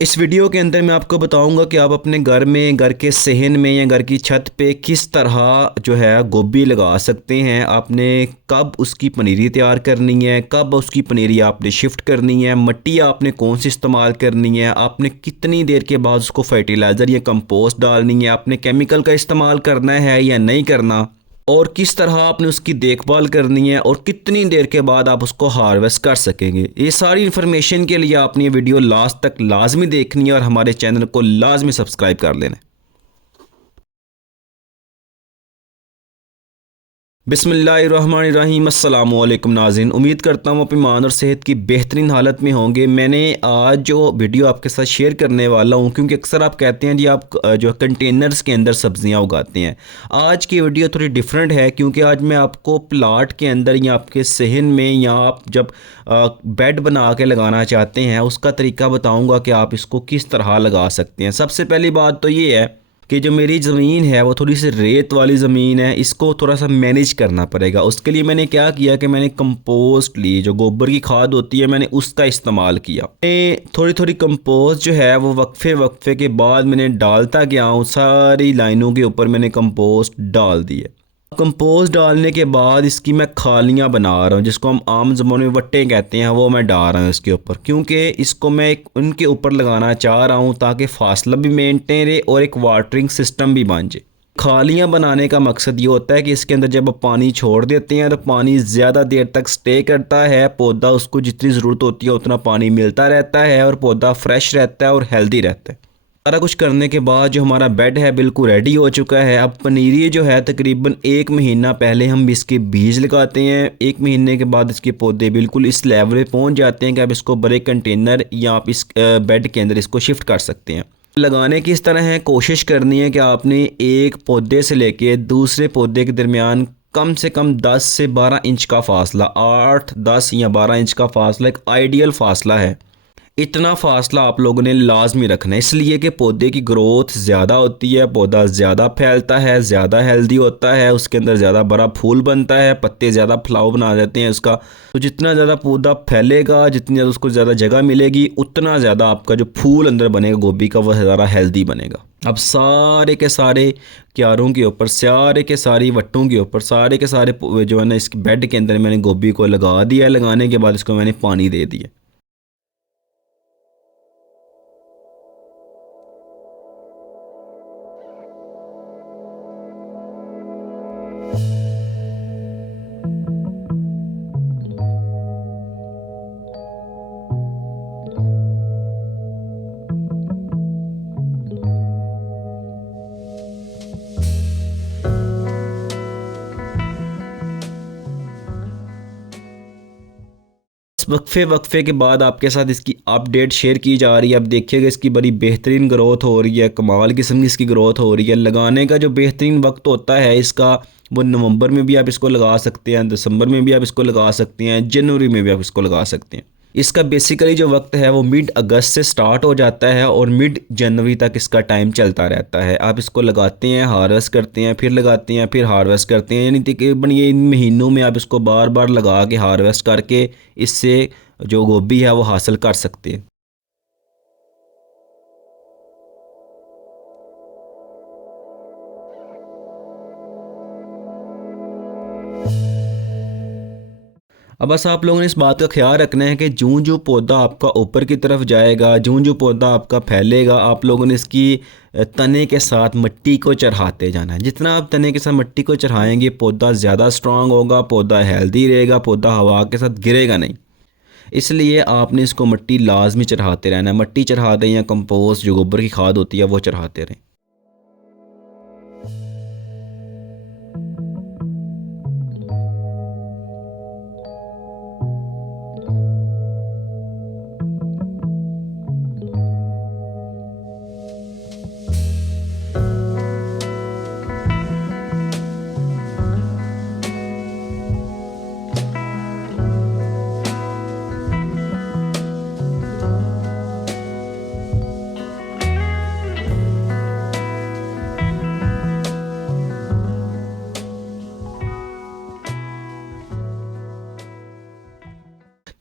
इस वीडियो के अंदर मैं आपको बताऊंगा कि आप अपने घर में, घर के सहन में या घर की छत पे किस तरह जो है गोभी लगा सकते हैं। आपने कब उसकी पनीरी तैयार करनी है, कब उसकी पनीरी आपने शिफ्ट करनी है, मिट्टी आपने कौन सी इस्तेमाल करनी है, आपने कितनी देर के बाद उसको फर्टिलाइज़र या कंपोस्ट डालनी है, आपने केमिकल का इस्तेमाल करना है या नहीं करना, और किस तरह आपने उसकी देखभाल करनी है और कितनी देर के बाद आप उसको हार्वेस्ट कर सकेंगे। ये सारी इन्फॉर्मेशन के लिए आपने ये वीडियो लास्ट तक लाजमी देखनी है और हमारे चैनल को लाजमी सब्सक्राइब कर लेना है। बिस्मिल्लाहिर्रहमानिर्रहीम। अस्सलाम वालेकुम नाज़रीन, उम्मीद करता हूँ आप ईमान और सेहत की बेहतरीन हालत में होंगे। मैंने आज जो वीडियो आपके साथ शेयर करने वाला हूँ, क्योंकि अक्सर आप कहते हैं जी आप जो कंटेनर्स के अंदर सब्जियाँ उगाते हैं। आज की वीडियो थोड़ी डिफरेंट है, क्योंकि आज मैं आपको प्लाट के अंदर या आपके सहन में या आप जब बेड बना के लगाना चाहते हैं उसका तरीका बताऊँगा कि आप इसको किस तरह लगा सकते हैं। सबसे पहली बात तो ये है कि जो मेरी ज़मीन है वो थोड़ी सी रेत वाली ज़मीन है, इसको थोड़ा सा मैनेज करना पड़ेगा। उसके लिए मैंने क्या किया कि मैंने कंपोस्ट ली, जो गोबर की खाद होती है, मैंने उसका इस्तेमाल किया। मैं थोड़ी थोड़ी कंपोस्ट जो है वो वक्फे वक्फे के बाद मैंने डालता गया हूँ। सारी लाइनों के ऊपर मैंने कंपोस्ट डाल दी है। कंपोस्ट डालने के बाद इसकी मैं खालियाँ बना रहा हूँ, जिसको हम आम ज़बान में वट्टे कहते हैं, वो मैं डाल रहा हूँ इसके ऊपर, क्योंकि इसको मैं एक उनके ऊपर लगाना चाह रहा हूँ ताकि फासला भी मेंटेन रहे और एक वाटरिंग सिस्टम भी बन जाए। खालियाँ बनाने का मकसद ये होता है कि इसके अंदर जब आप पानी छोड़ देते हैं तो पानी ज़्यादा देर तक स्टे करता है, पौधा उसको जितनी ज़रूरत होती है उतना पानी मिलता रहता है और पौधा फ्रेश रहता है और हेल्दी रहता है। सारा कुछ करने के बाद जो हमारा बेड है बिल्कुल रेडी हो चुका है। अब पनीरी जो है तकरीबन 1 महीना पहले हम इसके बीज लगाते हैं। 1 महीने के बाद इसके पौधे बिल्कुल इस लेवल पे पहुंच जाते हैं कि आप इसको बड़े कंटेनर या आप इस बेड के अंदर इसको शिफ्ट कर सकते हैं। लगाने की इस तरह है, कोशिश करनी है कि आपने एक पौधे से लेके दूसरे पौधे के दरमियान कम से कम 10 से 12 इंच का फासला, 8, 10 या 12 इंच का फासला एक आइडियल फासला है। इतना फासला आप लोगों ने लाजमी रखना है, इसलिए कि पौधे की ग्रोथ ज़्यादा होती है, पौधा ज़्यादा फैलता है, ज़्यादा हेल्दी होता है, उसके अंदर ज़्यादा बड़ा फूल बनता है, पत्ते ज़्यादा फलाव बना देते हैं उसका। तो जितना ज़्यादा पौधा फैलेगा, जितनी ज़्यादा उसको ज़्यादा जगह मिलेगी, उतना ज़्यादा आपका जो फूल अंदर बनेगा गोभी का वह ज़्यादा हेल्दी बनेगा। अब सारे के सारे क्यारों के ऊपर, सारे के सारी वट्टों के ऊपर, सारे के सारे जो है ना इस बेड के अंदर मैंने गोभी को लगा दिया। लगाने के बाद इसको मैंने पानी दे दिया। वक्फे वक्फे के बाद आपके साथ इसकी अपडेट शेयर की जा रही है। अब देखिएगा इसकी बड़ी बेहतरीन ग्रोथ हो रही है, कमाल किस्म की इसकी ग्रोथ हो रही है। लगाने का जो बेहतरीन वक्त होता है इसका, वो नवंबर में भी आप इसको लगा सकते हैं, दिसंबर में भी आप इसको लगा सकते हैं, जनवरी में भी आप इसको लगा सकते हैं। इसका बेसिकली जो वक्त है वो मिड अगस्त से स्टार्ट हो जाता है और मिड जनवरी तक इसका टाइम चलता रहता है। आप इसको लगाते हैं, हार्वेस्ट करते हैं, फिर लगाते हैं, फिर हार्वेस्ट करते हैं, यानी तकरीबन ये इन महीनों में आप इसको बार बार लगा के हार्वेस्ट करके इससे जो गोभी है वो हासिल कर सकते हैं। अब बस आप लोगों ने इस बात का ख्याल रखना है कि जूं जूं पौधा आपका ऊपर की तरफ जाएगा, जूं जूं पौधा आपका फैलेगा, आप लोगों ने इसकी तने के साथ मिट्टी को चढ़ाते जाना है। जितना आप तने के साथ मिट्टी को चढ़ाएंगे पौधा ज़्यादा स्ट्रांग होगा, पौधा हेल्दी रहेगा, पौधा हवा के साथ गिरेगा नहीं। इसलिए आपने इसको मिट्टी लाजमी चढ़ाते रहना है। मिट्टी चढ़ा दें या कंपोस्ट जो गोबर की खाद होती है वो चढ़ाते रहें।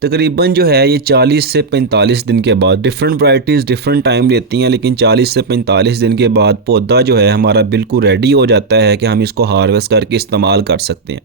तकरीबन जो है ये 40 से 45 दिन के बाद, डिफरेंट वैराइटीज़ डिफरेंट टाइम लेती हैं, लेकिन 40 से 45 दिन के बाद पौधा जो है हमारा बिल्कुल रेडी हो जाता है कि हम इसको हार्वेस्ट करके इस्तेमाल कर सकते हैं।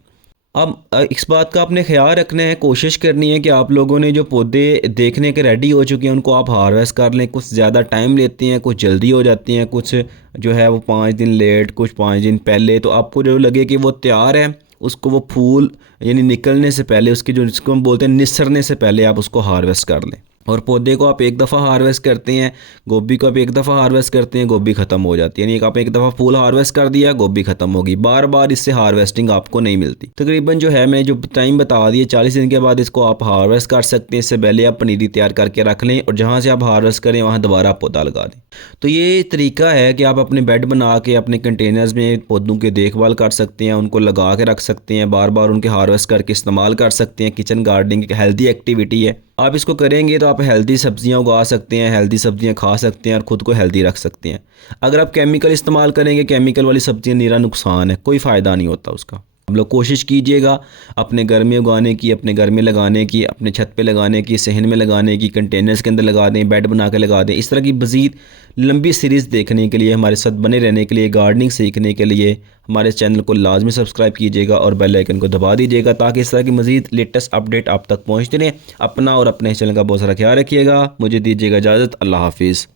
अब इस बात का आपने ख्याल रखना है, कोशिश करनी है कि आप लोगों ने जो पौधे देखने के रेडी हो चुके हैं उनको आप हार्वेस्ट कर लें। कुछ ज़्यादा टाइम लेती हैं, कुछ जल्दी हो जाती हैं, कुछ जो है वो 5 दिन लेट, कुछ 5 दिन पहले। तो आपको जो लगे कि वो तैयार है, उसको वो फूल यानी निकलने से पहले, उसकी जो जिसको हम बोलते हैं निसरने से पहले आप उसको हार्वेस्ट कर लें। और पौधे को आप एक दफ़ा हार्वेस्ट करते हैं, गोभी को आप एक दफ़ा हार्वेस्ट करते हैं, गोभी ख़त्म हो जाती है। यानी आप एक दफ़ा फूल हार्वेस्ट कर दिया, गोभी ख़त्म होगी। बार बार इससे हार्वेस्टिंग आपको नहीं मिलती। तकरीबन जो है मैं जो टाइम बता दिए 40 दिन के बाद इसको आप हार्वेस्ट कर सकते हैं। इससे पहले आप पनीरी तैयार करके रख लें और जहाँ से आप हार्वेस्ट करें वहाँ दोबारा पौधा लगा दें। तो ये तरीका है कि आप अपने बेड बना के अपने कंटेनर्स में पौधों की देखभाल कर सकते हैं, उनको लगा के रख सकते हैं, बार बार उनके हार्वेस्ट करके इस्तेमाल कर सकते हैं। किचन गार्डनिंग एक हेल्दी एक्टिविटी है, आप इसको करेंगे तो आप हेल्दी सब्जियां उगा सकते हैं, हेल्दी सब्जियां खा सकते हैं और ख़ुद को हेल्दी रख सकते हैं। अगर आप केमिकल इस्तेमाल करेंगे, केमिकल वाली सब्जियां नीरा नुकसान है, कोई फ़ायदा नहीं होता उसका। आप लोग कोशिश कीजिएगा अपने घर में उगाने की, अपने घर में लगाने की, अपने छत पे लगाने की, सहन में लगाने की, कंटेनर्स के अंदर लगा दें, बेड बना के लगा दें। इस तरह की मज़ीद लंबी सीरीज़ देखने के लिए, हमारे साथ बने रहने के लिए, गार्डनिंग सीखने के लिए हमारे चैनल को लाजमी सब्सक्राइब कीजिएगा और बेल आइकन को दबा दीजिएगा ताकि इस तरह की मज़ीद लेटेस्ट अपडेट आप तक पहुँचते रहें। अपना और अपने चैनल का बहुत सारा ख्याल रखिएगा। मुझे दीजिएगा इजाज़त। अल्लाह हाफिज़।